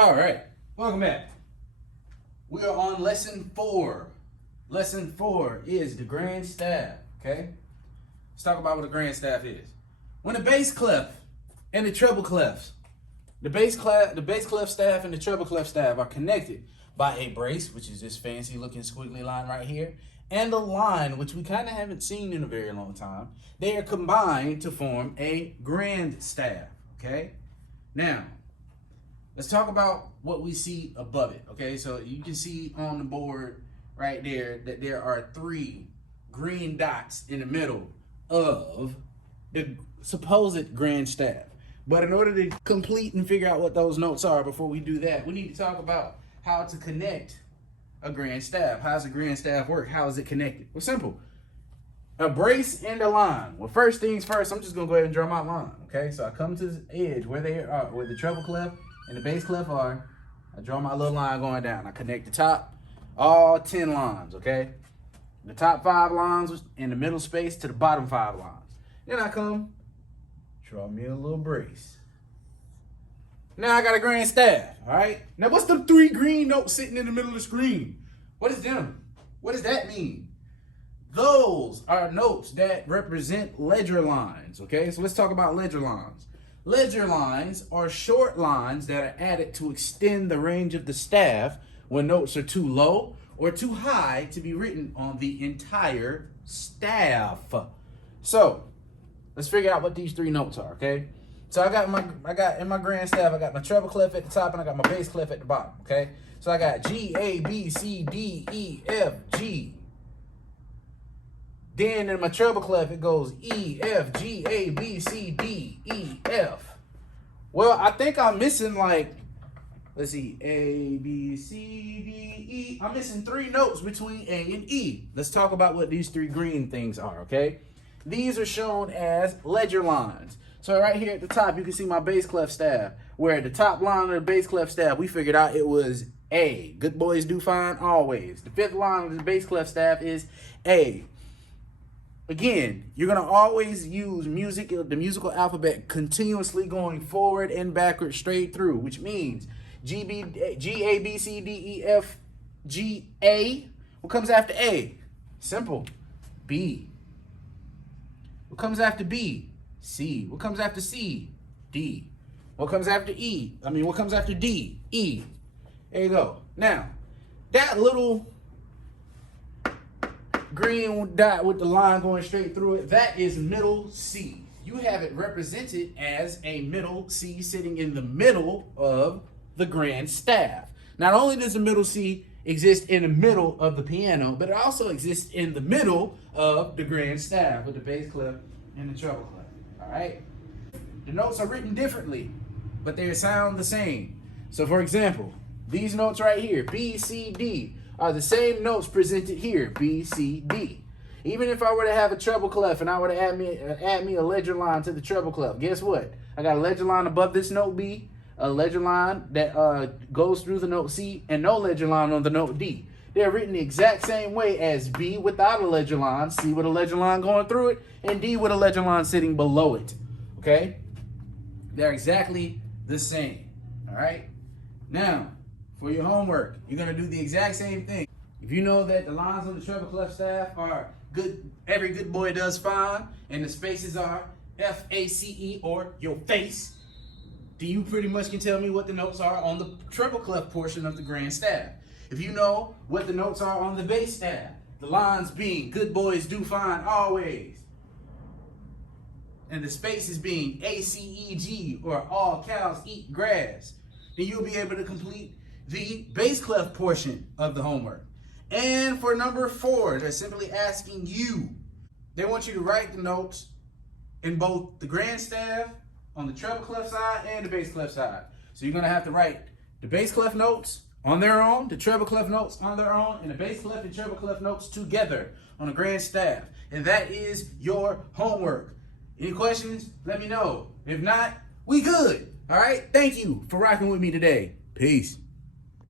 All right, welcome back. We are on lesson 4. Lesson 4 is the grand staff, okay? Let's talk about what a grand staff is. When the bass clef and the treble clefs, the bass clef staff and the treble clef staff are connected by a brace, which is this fancy looking squiggly line right here, and a line, which we kind of haven't seen in a very long time. They are combined to form a grand staff, okay? Now, let's talk about what we see above it, okay? So you can see on the board right there that there are 3 green dots in the middle of the supposed grand staff. But in order to complete and figure out what those notes are before we do that, we need to talk about how to connect a grand staff. How does a grand staff work? How is it connected? Well, simple. A brace and a line. Well, first things first, I'm just gonna go ahead and draw my line, okay? So I come to the edge where they are, where the treble clef and the bass clef are. I draw my little line going down. I connect the top, all 10 lines, okay? The top 5 lines in the middle space to the bottom 5 lines. Then I come, draw me a little brace. Now I got a grand staff, all right? Now what's the 3 green notes sitting in the middle of the screen? What is them? What does that mean? Those are notes that represent ledger lines, okay? So let's talk about ledger lines. Ledger lines are short lines that are added to extend the range of the staff when notes are too low or too high to be written on the entire staff. So let's figure out what these 3 notes are, okay? So I got in my grand staff, I got my treble clef at the top and I got my bass clef at the bottom, okay? So I got G, A, B, C, D, E, F, G. Then in my treble clef, it goes E, F, G, A, B, C, D, E, F. Well, I think I'm missing let's see, A, B, C, D, E. I'm missing 3 notes between A and E. Let's talk about what these 3 green things are, okay? These are shown as ledger lines. So right here at the top, you can see my bass clef staff, where at the top line of the bass clef staff, we figured out it was A. Good boys do fine always. The 5th line of the bass clef staff is A. Again, you're going to always use the musical alphabet continuously going forward and backward straight through, which means G, A, B, C, D, E, F, G, A. What comes after A? Simple. B. What comes after B? C. What comes after C? D. What comes after E? What comes after D? E. There you go. Now, that little green dot with the line going straight through it, that is middle C. You have it represented as a middle C sitting in the middle of the grand staff. Not only does the middle C exist in the middle of the piano, but it also exists in the middle of the grand staff with the bass clef and the treble clef. All right? The notes are written differently, but they sound the same. So for example, these notes right here, B, C, D, are the same notes presented here, B, C, D. Even if I were to have a treble clef and I were to add me a ledger line to the treble clef, guess what? I got a ledger line above this note B, a ledger line that goes through the note C, and no ledger line on the note D. They're written the exact same way as B without a ledger line, C with a ledger line going through it, and D with a ledger line sitting below it, okay? They're exactly the same, all right? Now, for your homework, you're gonna do the exact same thing. If you know that the lines on the treble clef staff are good, every good boy does fine, and the spaces are F-A-C-E or your face, then you pretty much can tell me what the notes are on the treble clef portion of the grand staff. If you know what the notes are on the bass staff, the lines being good boys do fine always, and the spaces being A-C-E-G or all cows eat grass, then you'll be able to complete the bass clef portion of the homework. And for number 4, they're simply asking you, they want you to write the notes in both the grand staff on the treble clef side and the bass clef side. So you're gonna have to write the bass clef notes on their own, the treble clef notes on their own, and the bass clef and treble clef notes together on the grand staff. And that is your homework. Any questions? Let me know. If not, we good. All right? Thank you for rocking with me today. Peace.